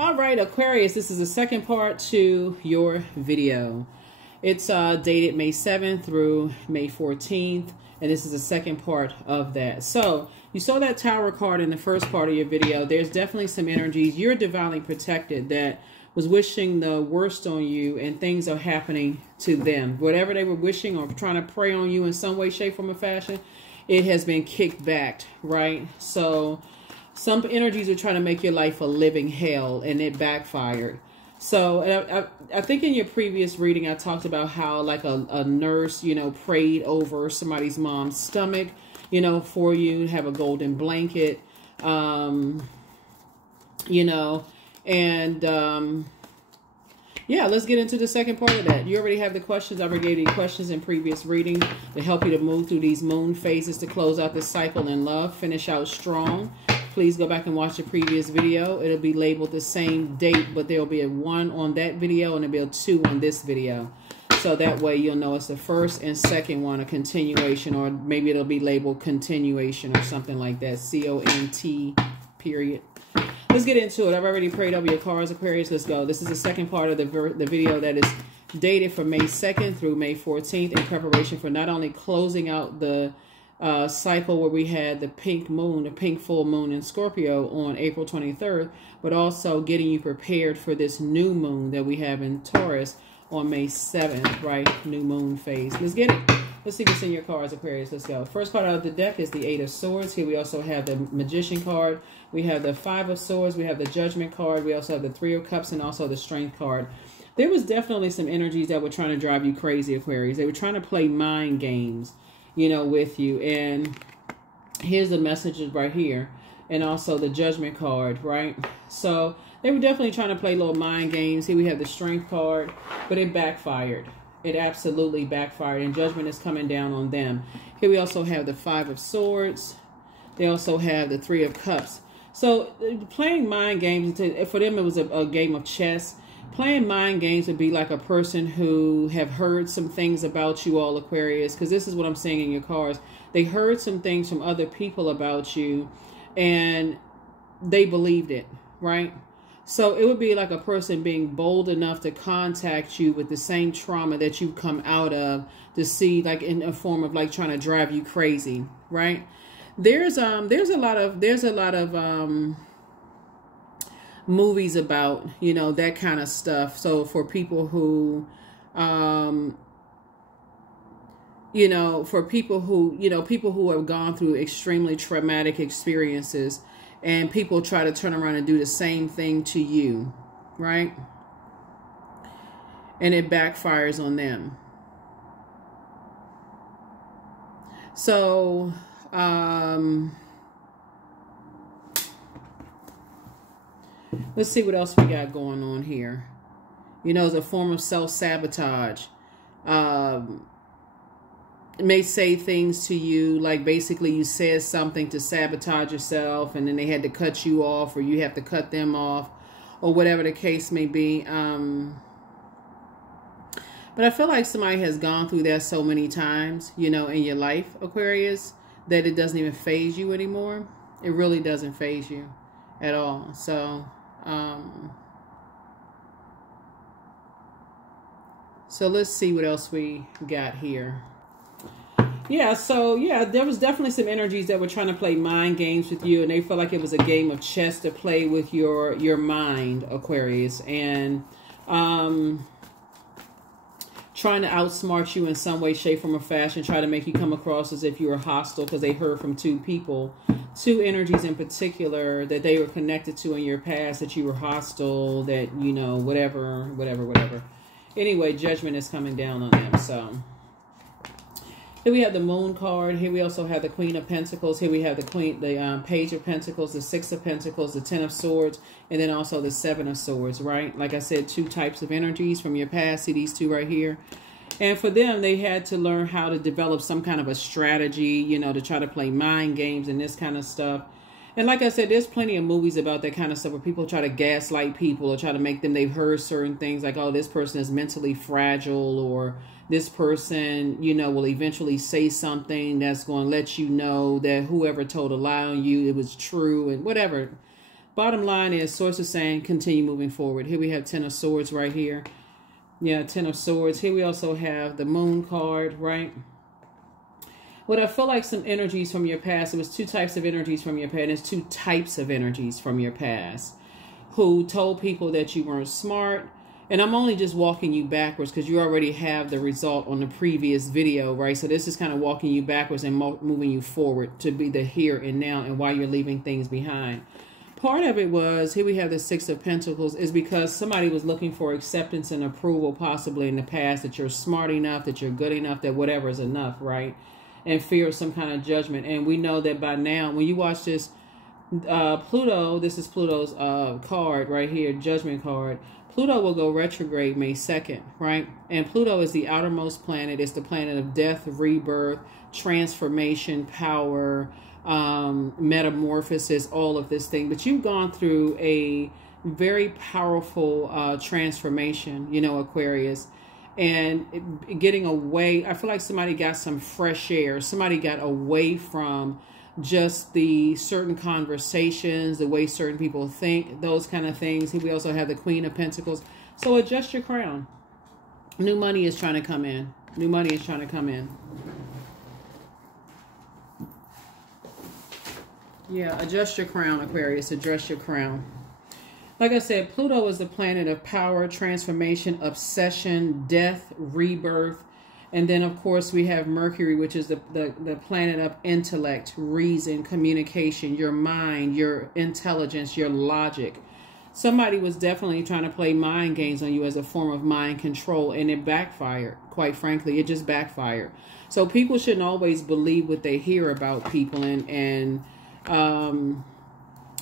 All right, Aquarius, this is the second part to your video. It's dated May 7th through May 14th, and this is the second part of that. So you saw that Tower card in the first part of your video. There's definitely some energies. You're divinely protected that was wishing the worst on you, and things are happening to them. Whatever they were wishing or trying to prey on you in some way, shape, form, or fashion, it has been kicked back, right? So some energies are trying to make your life a living hell, and it backfired. So I think in your previous reading, I talked about how like a nurse, you know, prayed over somebody's mom's stomach, you know, for you, have a golden blanket, you know, and yeah, let's get into the second part of that. You already have the questions. I already gave you questions in previous reading to help you to move through these moon phases to close out the cycle in love, finish out strong. Please go back and watch the previous video. It'll be labeled the same date, but there'll be a 1 on that video and there'll be a 2 on this video. So that way you'll know it's the first and second one, a continuation, or maybe it'll be labeled continuation or something like that. C-O-N-T period. Let's get into it. I've already prayed over your cards, Aquarius. Let's go. This is the second part of the video that is dated from May 2nd through May 14th in preparation for not only closing out the cycle where we had the pink moon, the pink full moon in Scorpio on April 23rd, but also getting you prepared for this new moon that we have in Taurus on May 7th, right? New moon phase. Let's get it. Let's see what's in your cards, Aquarius. Let's go. First card out of the deck is the 8 of Swords. Here we also have the Magician card. We have the 5 of Swords. We have the Judgment card. We also have the 3 of Cups and also the Strength card. There was definitely some energies that were trying to drive you crazy, Aquarius. They were trying to play mind games, you know, with you. And here's the messages right here. And also the Judgment card, right? So they were definitely trying to play little mind games. Here we have the Strength card, but it backfired. It absolutely backfired, and judgment is coming down on them. Here we also have the 5 of Swords. They also have the 3 of Cups. So playing mind games, for them it was a game of chess. Playing mind games would be like a person who have heard some things about you all, Aquarius, because this is what I'm saying in your cards. They heard some things from other people about you, and they believed it, right? So it would be like a person being bold enough to contact you with the same trauma that you've come out of, to see like in a form of like trying to drive you crazy, right? There's a lot of movies about, you know, that kind of stuff. So for people who you know, for people who, you know, people who have gone through extremely traumatic experiences, and people try to turn around and do the same thing to you, right? And it backfires on them. So, let's see what else we got going on here. You know, it's a form of self-sabotage. May say things to you like basically you said something to sabotage yourself, and then they had to cut you off, or you have to cut them off, or whatever the case may be. But I feel like somebody has gone through that so many times, you know, in your life, Aquarius, that it doesn't even faze you anymore. It really doesn't faze you at all. So so let's see what else we got here. Yeah, so yeah, there was definitely some energies that were trying to play mind games with you, and they felt like it was a game of chess to play with your mind, Aquarius, and trying to outsmart you in some way, shape, form, or fashion, try to make you come across as if you were hostile, because they heard from 2 people, 2 energies in particular that they were connected to in your past, that you were hostile, that, you know, whatever. Anyway, judgment is coming down on them, so. Here we have the Moon card. Here we also have the Queen of Pentacles. Here we have the Page of Pentacles, the 6 of Pentacles, the 10 of Swords, and then also the 7 of Swords, right? Like I said, 2 types of energies from your past. See these 2 right here? And for them, they had to learn how to develop some kind of a strategy, you know, to try to play mind games and this kind of stuff. And like I said, there's plenty of movies about that kind of stuff where people try to gaslight people or try to make them, they've heard certain things like, oh, this person is mentally fragile, or this person, you know, will eventually say something that's going to let you know that whoever told a lie on you, it was true, and whatever. bottom line is, Source is saying continue moving forward. Here we have 10 of Swords right here. Yeah, 10 of Swords. Here we also have the Moon card, right? What I feel like some energies from your past, it was two types of energies from your past. There's two types of energies from your past who told people that you weren't smart. And I'm only just walking you backwards because you already have the result on the previous video, right? So this is kind of walking you backwards and moving you forward to be the here and now and why you're leaving things behind. Part of it was, here we have the Six of Pentacles, is because somebody was looking for acceptance and approval possibly in the past, that you're smart enough, that you're good enough, that whatever is enough, right? And fear of some kind of judgment. And we know that by now, when you watch this, Pluto, this is Pluto's card right here, Judgment card. Pluto will go retrograde May 2nd, right? And Pluto is the outermost planet. It's the planet of death, rebirth, transformation, power, metamorphosis, all of this thing. But you've gone through a very powerful transformation, you know, Aquarius. And getting away, I feel like somebody got some fresh air. Somebody got away from just the certain conversations, the way certain people think, those kind of things. Here we also have the Queen of Pentacles. So adjust your crown. New money is trying to come in. New money is trying to come in. Yeah, adjust your crown, Aquarius. Adjust your crown. Like I said, Pluto is the planet of power, transformation, obsession, death, rebirth. And then, of course, we have Mercury, which is the planet of intellect, reason, communication, your mind, your intelligence, your logic. Somebody was definitely trying to play mind games on you as a form of mind control, and it backfired. Quite frankly, it just backfired. So people shouldn't always believe what they hear about people. And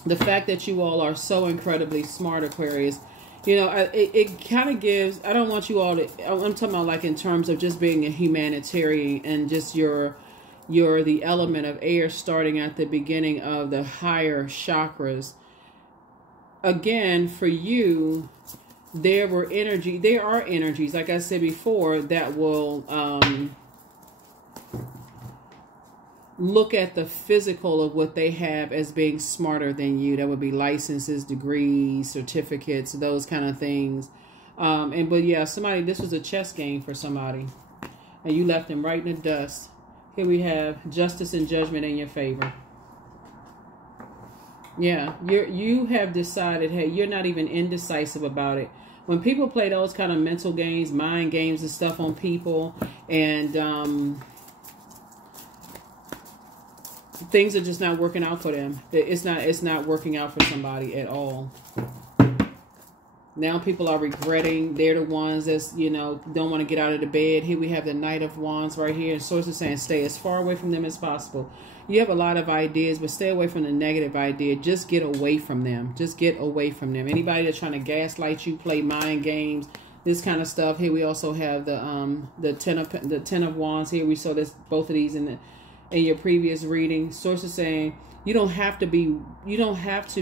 the fact that you all are so incredibly smart, Aquarius, you know, it kind of gives, I don't want you all to, I'm talking about like in terms of just being a humanitarian and just you're the element of air starting at the beginning of the higher chakras. Again, for you, there are energies, like I said before, that will look at the physical of what they have as being smarter than you. That would be licenses, degrees, certificates, those kind of things. But yeah, this was a chess game for somebody, and you left them right in the dust. Here we have justice and judgment in your favor. Yeah, you have decided, hey, you're not even indecisive about it. When people play those kind of mental games, mind games and stuff on people, and things are just not working out for them. It's not working out for somebody at all. Now people are regretting. They're the ones that's, you know, don't want to get out of the bed. Here we have the Knight of Wands right here. And Source is saying stay as far away from them as possible. You have a lot of ideas, but stay away from the negative idea. Just get away from them. Just get away from them. Anybody that's trying to gaslight you, play mind games, this kind of stuff. Here we also have the Ten of Wands. Here we saw this, both of these in your previous reading. Source is saying you don't have to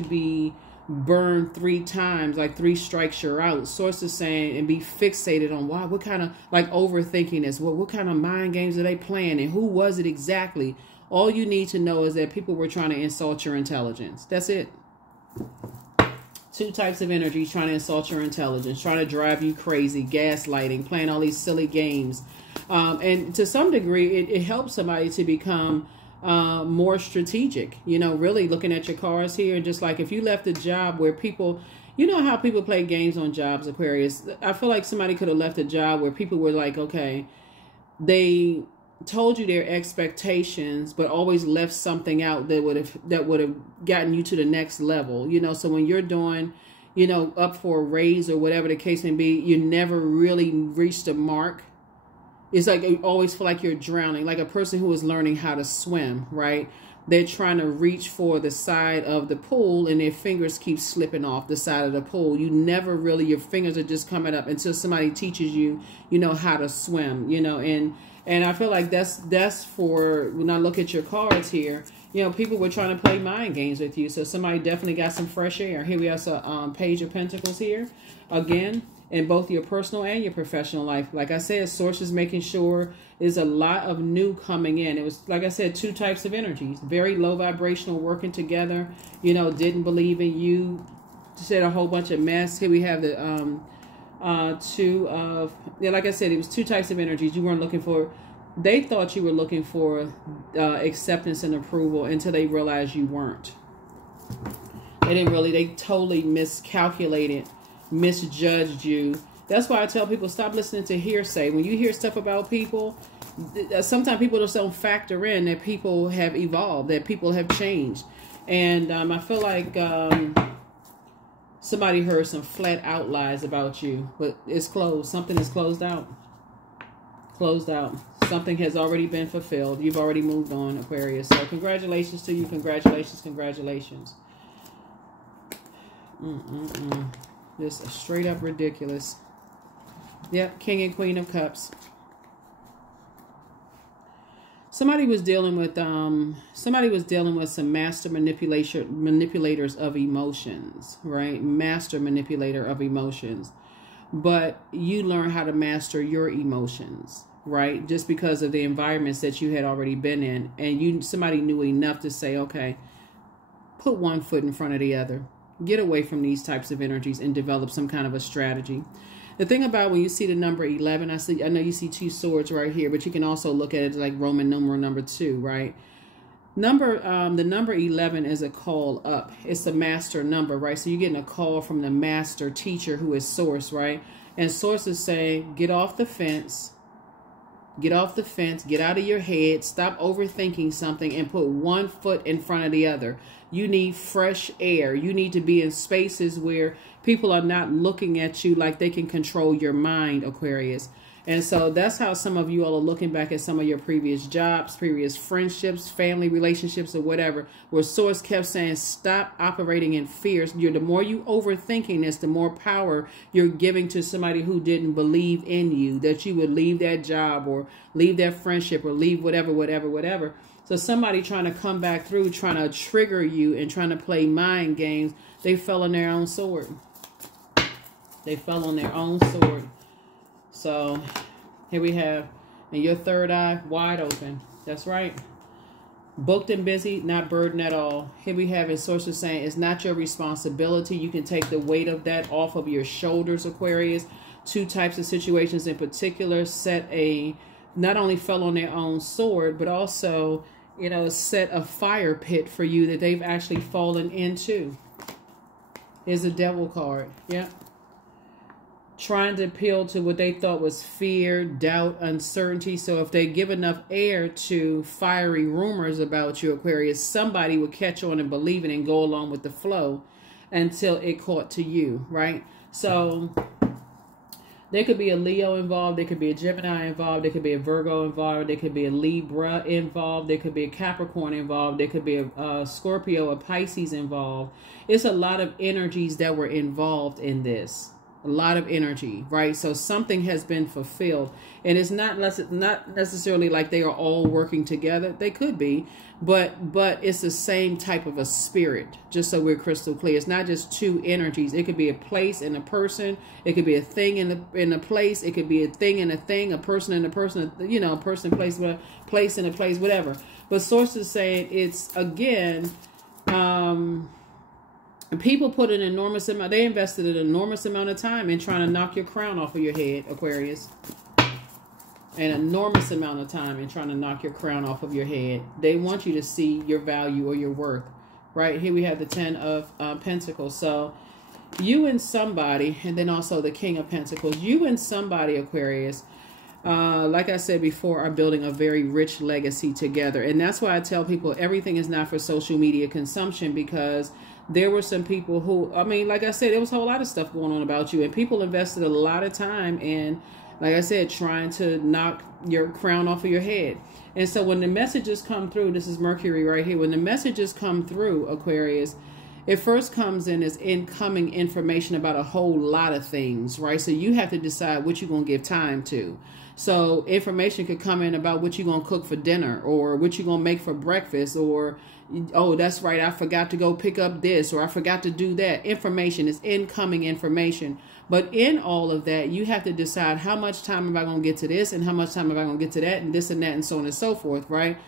be burned 3 times, like 3 strikes you're out. Source is saying, and be fixated on why, what kind of, like, overthinking this. What kind of mind games are they playing, and who was it exactly? All you need to know is that people were trying to insult your intelligence. That's it. 2 types of energies trying to insult your intelligence, trying to drive you crazy, gaslighting, playing all these silly games. And to some degree, it helps somebody to become more strategic, you know, really looking at your cards here. And just like if you left a job where people, you know how people play games on jobs, Aquarius. I feel like somebody could have left a job where people were like, okay, they told you their expectations, but always left something out that would have gotten you to the next level, you know. So when you're doing, you know, up for a raise or whatever the case may be, you never really reached a mark. It's like you always feel like you're drowning, like a person who is learning how to swim, right? They're trying to reach for the side of the pool and their fingers keep slipping off the side of the pool. You never really, your fingers are just coming up until somebody teaches you, you know, how to swim, you know. And I feel like that's for, when I look at your cards here, you know, people were trying to play mind games with you. So somebody definitely got some fresh air. Here we have a Page of Pentacles here. Again, in both your personal and your professional life. Like I said, Source is making sure there's a lot of new coming in. It was, like I said, two types of energies. Very low vibrational, working together. You know, didn't believe in you. Said a whole bunch of mess. Here we have the two of, yeah, like I said, it was two types of energies. You weren't looking for, they thought you were looking for acceptance and approval until they realized you weren't. They didn't really, they totally miscalculated, misjudged you. That's why I tell people, stop listening to hearsay. When you hear stuff about people, sometimes people just don't factor in that people have evolved, that people have changed. And I feel like somebody heard some flat out lies about you, but it's closed. Something is closed out. Closed out. Something has already been fulfilled. You've already moved on, Aquarius. So congratulations to you. Congratulations. Congratulations. Just straight up ridiculous. Yep, King and Queen of Cups. Somebody was dealing with some master manipulators of emotions, right? Master manipulator of emotions. But you learn how to master your emotions, right? Just because of the environments that you had already been in, and somebody knew enough to say, okay, put one foot in front of the other. Get away from these types of energies and develop some kind of a strategy. The thing about when you see the number 11, I know you see two swords right here, but you can also look at it like Roman numeral number 2, right? The number 11 is a call up. It's the master number, right? So you're getting a call from the master teacher who is Source, right? And Source is saying, get off the fence. Get off the fence. Get out of your head. Stop overthinking something and put one foot in front of the other. You need fresh air. You need to be in spaces where people are not looking at you like they can control your mind, Aquarius. And so that's how some of you all are looking back at some of your previous jobs, previous friendships, family relationships, or whatever, where Source kept saying, stop operating in fear. The more you overthinking this, the more power you're giving to somebody who didn't believe in you, that you would leave that job or leave that friendship or leave whatever. So somebody trying to come back through, trying to trigger you and trying to play mind games, they fell on their own sword. They fell on their own sword. So here we have, and your third eye wide open. That's right. Booked and busy, not burdened at all. Here we have it, Source is saying it's not your responsibility. You can take the weight of that off of your shoulders, Aquarius. Two types of situations in particular not only fell on their own sword, but also, you know, set a fire pit for you that they've actually fallen into. Here's a Devil card. Yep. Trying to appeal to what they thought was fear, doubt, uncertainty. So if they give enough air to fiery rumors about you, Aquarius, somebody will catch on and believe it and go along with the flow until it caught to you, right? So there could be a Leo involved. There could be a Gemini involved. There could be a Virgo involved. There could be a Libra involved. There could be a Capricorn involved. There could be a Scorpio, a Pisces involved. It's a lot of energies that were involved in this. A lot of energy, right? So something has been fulfilled, and it's not necessarily like they are all working together. They could be, but it's the same type of a spirit. Just so we're crystal clear, it's not just two energies. It could be a place and a person. It could be a thing in a place. It could be a thing and a thing, a person and a person. You know, a person, place, place and a place, whatever. But Source is saying it's again. People put an enormous amount, they invested an enormous amount of time in trying to knock your crown off of your head, Aquarius. An enormous amount of time in trying to knock your crown off of your head. They want you to see your value or your worth, right? Here we have the 10 of Pentacles. So you and somebody, and then also the King of Pentacles, you and somebody, Aquarius, like I said before, are building a very rich legacy together. And that's why I tell people everything is not for social media consumption, because there were some people who, I mean, like I said, there was a whole lot of stuff going on about you, and people invested a lot of time in, like I said, trying to knock your crown off of your head. And so when the messages come through, this is Mercury right here, when the messages come through, Aquarius, it first comes in as incoming information about a whole lot of things, right? So you have to decide what you're going to give time to. So information could come in about what you're going to cook for dinner, or what you're going to make for breakfast, or, oh, that's right, I forgot to go pick up this, or I forgot to do that. Information is incoming information. But in all of that, you have to decide, how much time am I going to get to this, and how much time am I going to get to that, and this and that, and so on and so forth, right?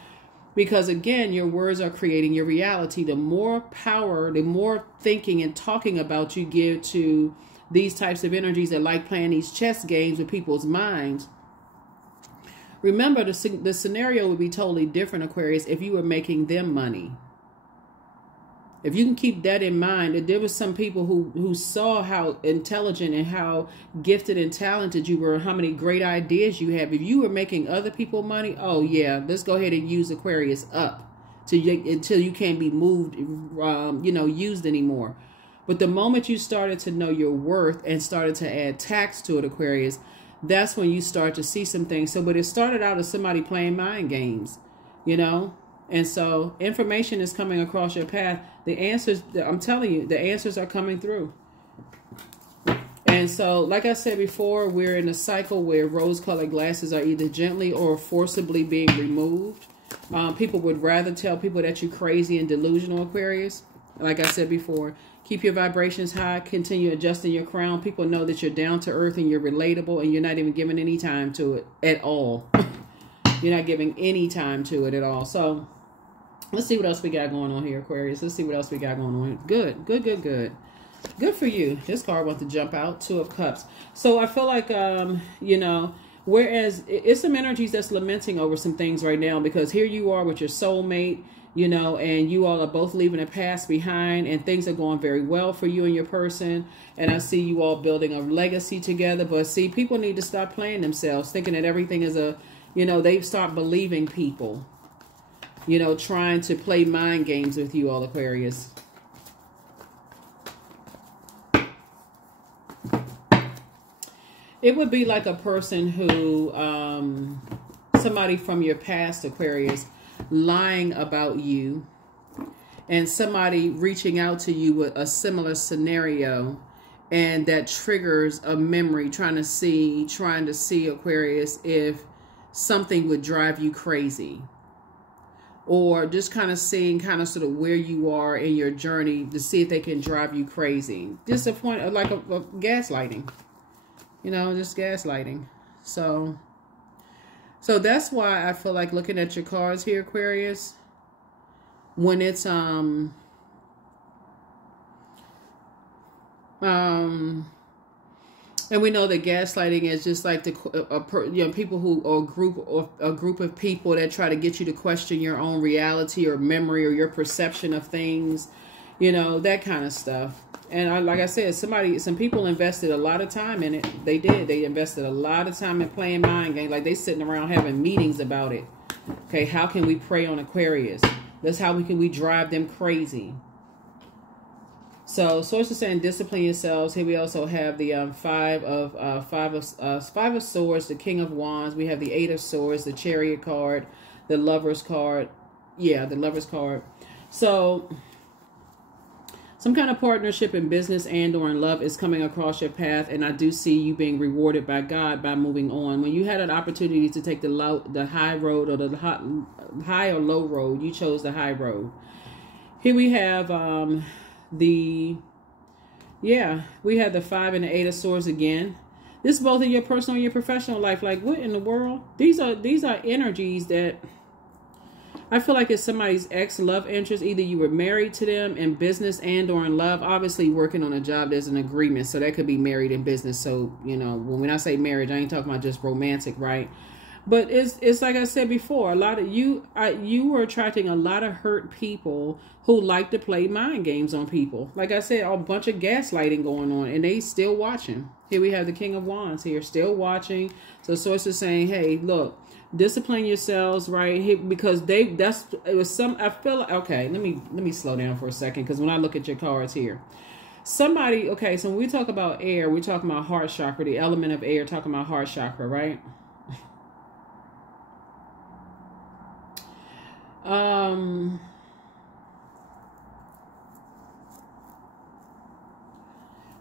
Because again, your words are creating your reality. The more power, the more thinking and talking about you give to these types of energies that like playing these chess games with people's minds. Remember, the scenario would be totally different, Aquarius, if you were making them money. If you can keep that in mind, that there was some people who saw how intelligent and how gifted and talented you were, and how many great ideas you have. If you were making other people money, oh yeah, let's go ahead and use Aquarius up until you can't be moved, used anymore. But the moment you started to know your worth and started to add tax to it, Aquarius, that's when you start to see some things. So, but it started out as somebody playing mind games, And so information is coming across your path. The answers, I'm telling you, the answers are coming through. And so, like I said before, we're in a cycle where rose-colored glasses are either gently or forcibly being removed. People would rather tell people that you're crazy and delusional, Aquarius. Like I said before, keep your vibrations high, continue adjusting your crown. People know that you're down to earth and you're relatable, and you're not even giving any time to it at all. You're not giving any time to it at all. So let's see what else we got going on here, Aquarius. Let's see what else we got going on. Good, good, good, good. Good for you. This card wants to jump out. Two of Cups. So I feel like, whereas it's some energies that's lamenting over some things right now, because here you are with your soulmate, and you all are both leaving a past behind, and things are going very well for you and your person. And I see you all building a legacy together. But see, people need to stop playing themselves, thinking that everything is they start believing people, trying to play mind games with you all, Aquarius. It would be like a person who, somebody from your past, Aquarius, lying about you, and somebody reaching out to you with a similar scenario, and that triggers a memory, trying to see, Aquarius, if something would drive you crazy, or just kind of seeing sort of where you are in your journey to see if they can drive you crazy. Just a point of like a gaslighting, just gaslighting. So that's why I feel like looking at your cards here, Aquarius, when it's and we know that gaslighting is just like people who, or a group of people that try to get you to question your own reality or memory or your perception of things, that kind of stuff. And like I said, some people invested a lot of time in it. They did. They invested a lot of time in playing mind games. Like, they sitting around having meetings about it. Okay, how can we prey on Aquarius? That's how we drive them crazy. So Source is saying discipline yourselves. Here we also have the five of Swords, the King of Wands. We have the Eight of Swords, the Chariot card, the Lover's card. Yeah, the Lover's card. So some kind of partnership in business and or in love is coming across your path, and I do see you being rewarded by God by moving on. When you had an opportunity to take the high road, or the high or low road, you chose the high road. Here we have we have the 5 and the 8 of Swords again. This is both in your personal and your professional life. Like, what in the world? These are energies that I feel like it's somebody's ex-love interest. Either you were married to them in business and or in love. Obviously, working on a job, there's an agreement. So that could be married in business. So, when I say marriage, I ain't talking about just romantic, right? But it's like I said before, a lot of you were attracting a lot of hurt people who like to play mind games on people. Like I said, a bunch of gaslighting going on, and they still watching. Here we have the King of Wands here, still watching. So Source is saying, hey, look, discipline yourselves, right? Here, because I feel like, okay, let me slow down for a second, because when I look at your cards here, somebody, okay, so when we talk about air, we're talking about heart chakra, the element of air, talking about heart chakra, right?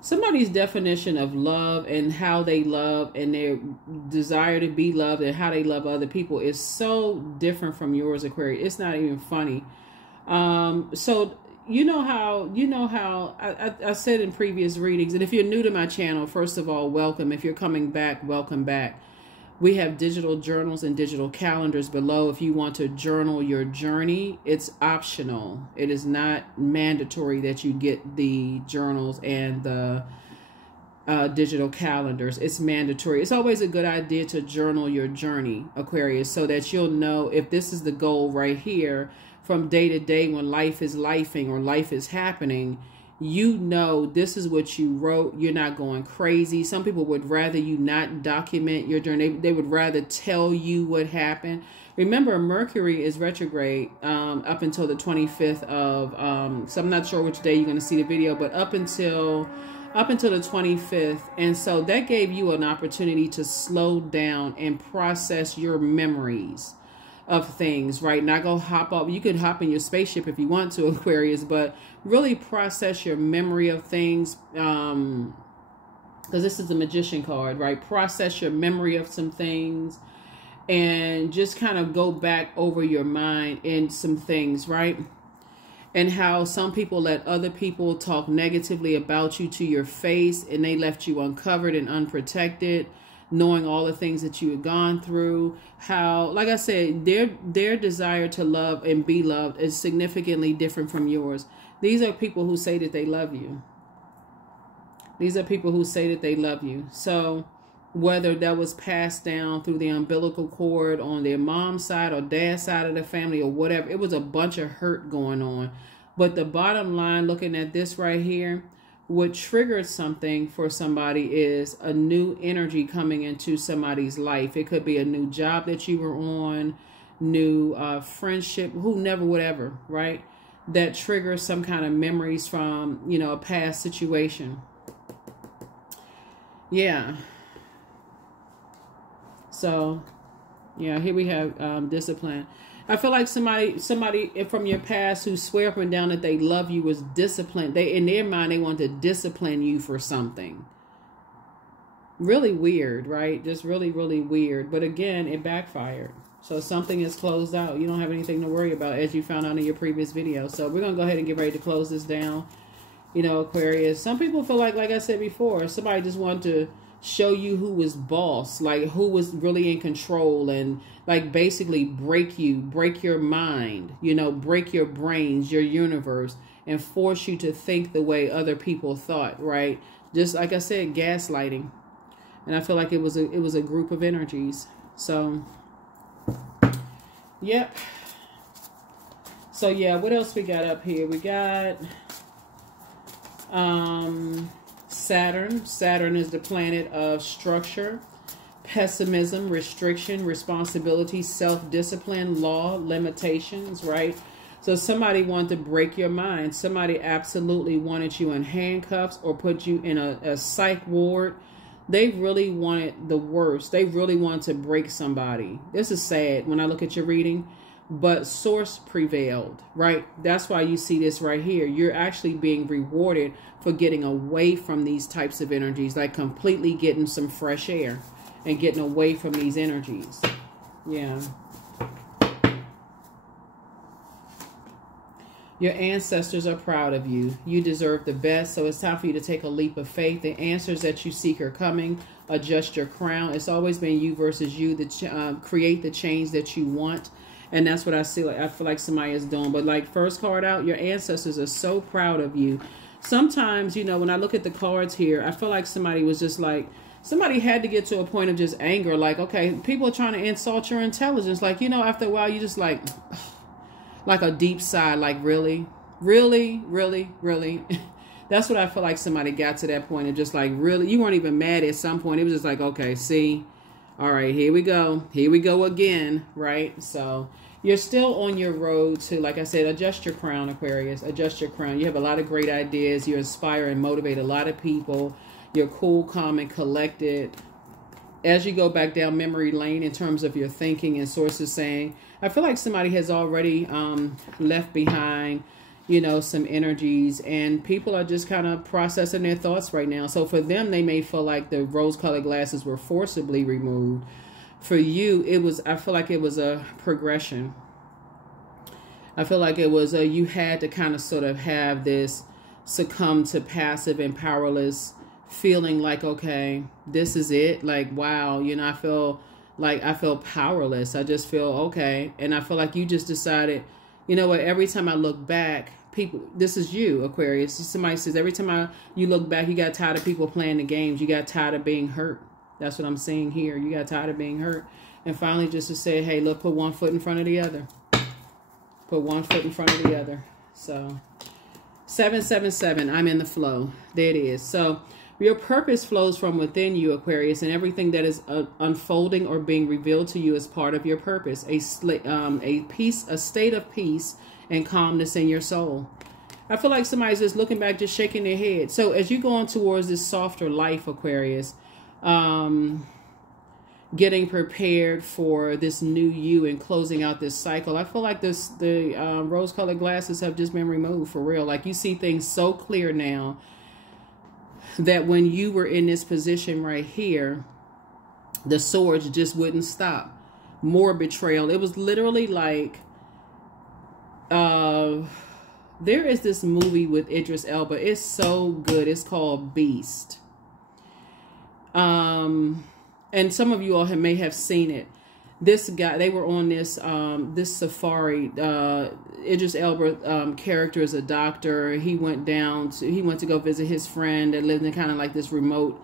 Somebody's definition of love and how they love and their desire to be loved and how they love other people is so different from yours, Aquarius. It's not even funny. So you know how I said in previous readings, and if you're new to my channel, first of all, welcome. If you're coming back, welcome back. We have digital journals and digital calendars below. If you want to journal your journey, it's optional. It is not mandatory that you get the journals and the digital calendars. It's mandatory. It's always a good idea to journal your journey, Aquarius, so that you'll know if this is the goal right here from day to day when life is lifing or life is happening. You know this is what you wrote. You're not going crazy. Some people would rather you not document your journey. They would rather tell you what happened. Remember, Mercury is retrograde up until the 25th of, so I'm not sure which day you're going to see the video, but up until the 25th. And so that gave you an opportunity to slow down and process your memories of things, right? Not go hop up. You could hop in your spaceship if you want to, Aquarius, but really process your memory of things. Because this is the Magician card, right? Process your memory of some things and just kind of go back over your mind in some things, right? And how some people let other people talk negatively about you to your face, and they left you uncovered and unprotected, knowing all the things that you had gone through. How, like I said, their desire to love and be loved is significantly different from yours. These are people who say that they love you. These are people who say that they love you. So whether that was passed down through the umbilical cord on their mom's side or dad's side of the family or whatever, it was a bunch of hurt going on. But the bottom line, looking at this right here, what triggered something for somebody is a new energy coming into somebody's life. It could be a new job that you were on, new friendship, whatever, right? That triggers some kind of memories from, you know, a past situation. Yeah. So, yeah, here we have discipline. I feel like somebody from your past who swear up and down that they love you was disciplined. In their mind, they want to discipline you for something. Really weird, right? Just really, really weird. But again, it backfired. So something is closed out. You don't have anything to worry about, as you found out in your previous video. So we're going to go ahead and get ready to close this down. You know, Aquarius. Some people feel like I said before, somebody just wanted to show you who was boss, like who was really in control, and like basically break your mind, you know, break your brains, your universe, and force you to think the way other people thought, right? Just like I said, gaslighting. And I feel like it was a group of energies. So yep. So yeah, what else we got up here? We got Saturn. Saturn is the planet of structure, pessimism, restriction, responsibility, self-discipline, law, limitations, right? So somebody wanted to break your mind. Somebody absolutely wanted you in handcuffs or put you in a psych ward. They really wanted the worst. They really wanted to break somebody. This is sad when I look at your reading. But source prevailed, right? That's why you see this right here. You're actually being rewarded for getting away from these types of energies, like completely getting some fresh air and getting away from these energies. Yeah. Your ancestors are proud of you. You deserve the best. So it's time for you to take a leap of faith. The answers that you seek are coming. Adjust your crown. It's always been you versus you that create the change that you want. And that's what I see. Like, I feel like somebody is doing. But like first card out, your ancestors are so proud of you. Sometimes, you know, when I look at the cards here, I feel like somebody was just like, somebody had to get to a point of just anger. Like, okay, people are trying to insult your intelligence. Like, you know, after a while, you just like a deep sigh. Like, really, really, really, really. That's what I feel like somebody got to that point of just like, really, you weren't even mad at some point. It was just like, okay, see. All right, here we go. Here we go again, right? So you're still on your road to, like I said, adjust your crown, Aquarius. Adjust your crown. You have a lot of great ideas. You inspire and motivate a lot of people. You're cool, calm, and collected. As you go back down memory lane in terms of your thinking and sources saying, I feel like somebody has already left behind, you know, some energies, and people are just kind of processing their thoughts right now. So for them, they may feel like the rose-colored glasses were forcibly removed. For you, it was, I feel like it was a progression. I feel like it was you had to kind of sort of have this succumb to passive and powerless feeling, like, okay, this is it. Like, wow, you know, I feel powerless. I just feel okay. And I feel like you just decided, you know what, every time I look back, people, this is you, Aquarius. Somebody says every time you look back, you got tired of people playing the games. You got tired of being hurt. That's what I'm seeing here. You got tired of being hurt. And finally just to say, hey, look, put one foot in front of the other. Put one foot in front of the other. So 777, I'm in the flow. There it is. So your purpose flows from within you, Aquarius, and everything that is unfolding or being revealed to you is part of your purpose. A state of peace and calmness in your soul. I feel like somebody's just looking back, just shaking their head. So as you go on towards this softer life, Aquarius, getting prepared for this new you and closing out this cycle, I feel like the rose-colored glasses have just been removed, for real. Like, you see things so clear now that when you were in this position right here, the swords just wouldn't stop. More betrayal. It was literally like, there is this movie with Idris Elba. It's so good. It's called Beast. And some of you all may have seen it. This guy, they were on this this safari. Idris Elba character is a doctor. He went to go visit his friend that lived in kind of like this remote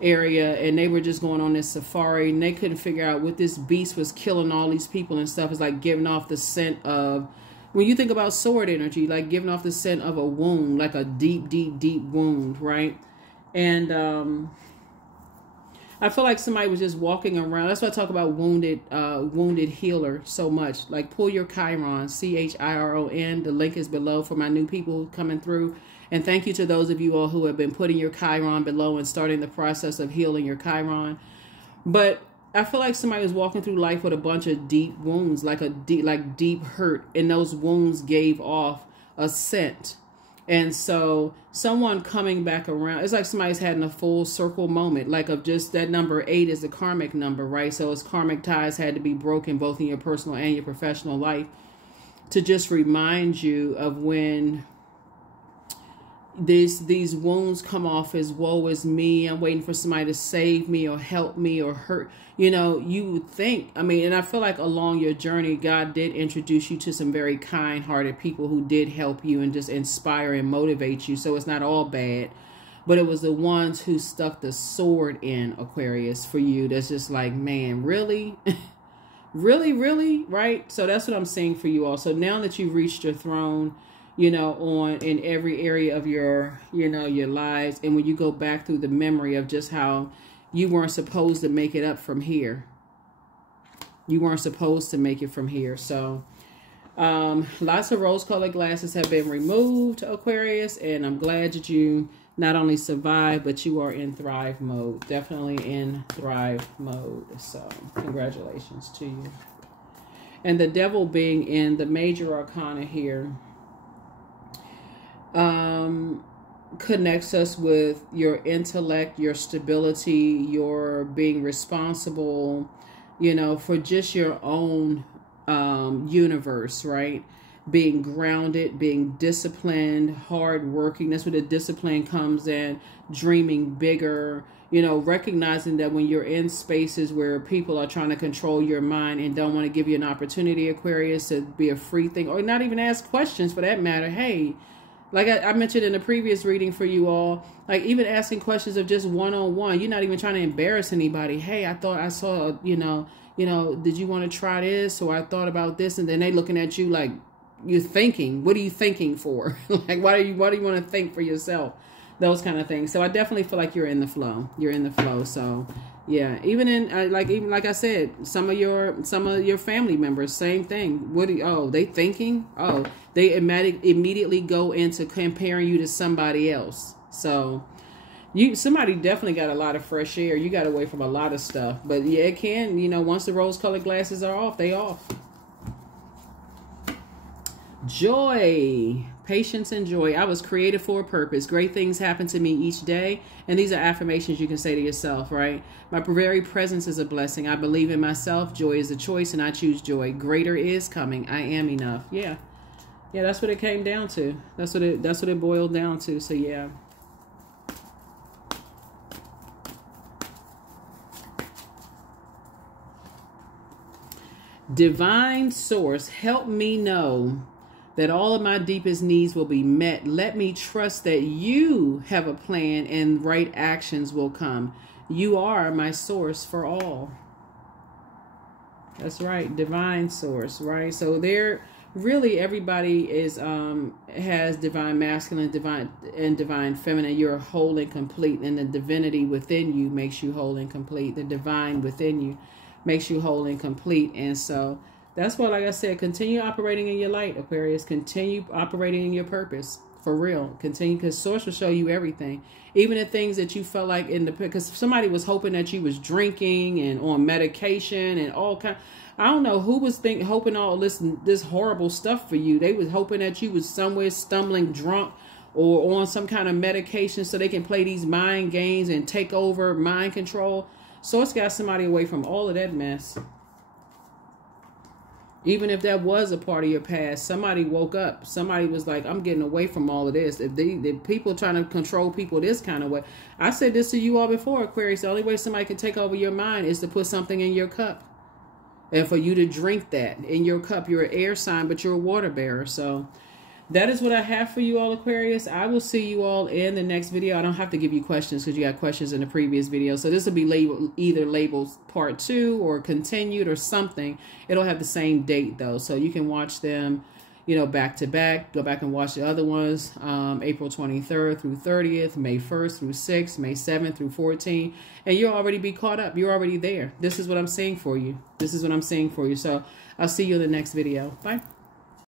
area, and they were just going on this safari, and they couldn't figure out what this beast was killing all these people and stuff. It's like giving off the scent of, when you think about sword energy, like giving off the scent of a wound, like a deep, deep, deep wound, right? And I feel like somebody was just walking around. That's why I talk about wounded healer so much. Like, pull your Chiron, CHIRON. The link is below for my new people coming through. And thank you to those of you all who have been putting your Chiron below and starting the process of healing your Chiron. But I feel like somebody was walking through life with a bunch of deep wounds, like deep hurt, and those wounds gave off a scent. And so someone coming back around, it's like somebody's having a full circle moment, like of just that number 8 is the karmic number, right? So it's karmic ties had to be broken both in your personal and your professional life to just remind you of when these wounds come off as woe is me. I'm waiting for somebody to save me or help me or hurt. You know, you would think, I mean, and I feel like along your journey, God did introduce you to some very kind-hearted people who did help you and just inspire and motivate you. So it's not all bad, but it was the ones who stuck the sword in, Aquarius, for you. That's just like, man, really? really, really? Right? So that's what I'm saying for you all. So now that you've reached your throne, you know, in every area of your, you know, your lives. And when you go back through the memory of just how you weren't supposed to make it up from here. You weren't supposed to make it from here. So lots of rose-colored glasses have been removed, Aquarius. And I'm glad that you not only survived, but you are in thrive mode. Definitely in thrive mode. So congratulations to you. And the devil being in the major arcana here connects us with your intellect, your stability, your being responsible, you know, for just your own universe, right? Being grounded, being disciplined, hardworking. That's where the discipline comes in. Dreaming bigger, you know, recognizing that when you're in spaces where people are trying to control your mind and don't want to give you an opportunity, Aquarius, to be a free thing or not even ask questions for that matter. Hey, like I mentioned in the previous reading for you all, like even asking questions of just one-on-one. You're not even trying to embarrass anybody. Hey, I thought I saw, you know, did you want to try this? Or I thought about this. And then they looking at you like you're thinking. What are you thinking for? Like, why do you want to think for yourself? Those kind of things. So I definitely feel like you're in the flow. You're in the flow. So yeah, even in like I said, some of your family members, same thing. They thinking? Oh, they immediately go into comparing you to somebody else. So somebody definitely got a lot of fresh air. You got away from a lot of stuff. But yeah, it can, you know, once the rose-colored glasses are off, they off. Joy, patience and joy. I was created for a purpose. Great things happen to me each day. And these are affirmations you can say to yourself, right? My very presence is a blessing. I believe in myself. Joy is a choice and I choose joy. Greater is coming. I am enough. Yeah. Yeah, that's what it came down to. That's what it boiled down to. So yeah. Divine source, help me know that all of my deepest needs will be met. Let me trust that you have a plan and right actions will come. You are my source for all. That's right, divine source, right? So there, really, everybody is has divine masculine, divine feminine. You're whole and complete, and the divinity within you makes you whole and complete. The divine within you makes you whole and complete. And so that's why, like I said, continue operating in your light, Aquarius. Continue operating in your purpose. For real. Continue, because source will show you everything. Even the things that you felt like because somebody was hoping that you was drinking and on medication and all kind. I don't know who was hoping all this horrible stuff for you. They was hoping that you was somewhere stumbling drunk or on some kind of medication so they can play these mind games and take over mind control. Source got somebody away from all of that mess. Even if that was a part of your past, somebody woke up. Somebody was like, I'm getting away from all of this. If the people trying to control people this kind of way. I said this to you all before, Aquarius. The only way somebody can take over your mind is to put something in your cup. And for you to drink that in your cup. You're an air sign, but you're a water bearer. So that is what I have for you all, Aquarius. I will see you all in the next video. I don't have to give you questions because you got questions in the previous video. So this will be either labeled part 2 or continued or something. It'll have the same date though. So you can watch them, you know, back to back. Go back and watch the other ones. April 23rd through 30th, May 1st through 6th, May 7th through 14th. And you'll already be caught up. You're already there. This is what I'm saying for you. This is what I'm saying for you. So I'll see you in the next video. Bye.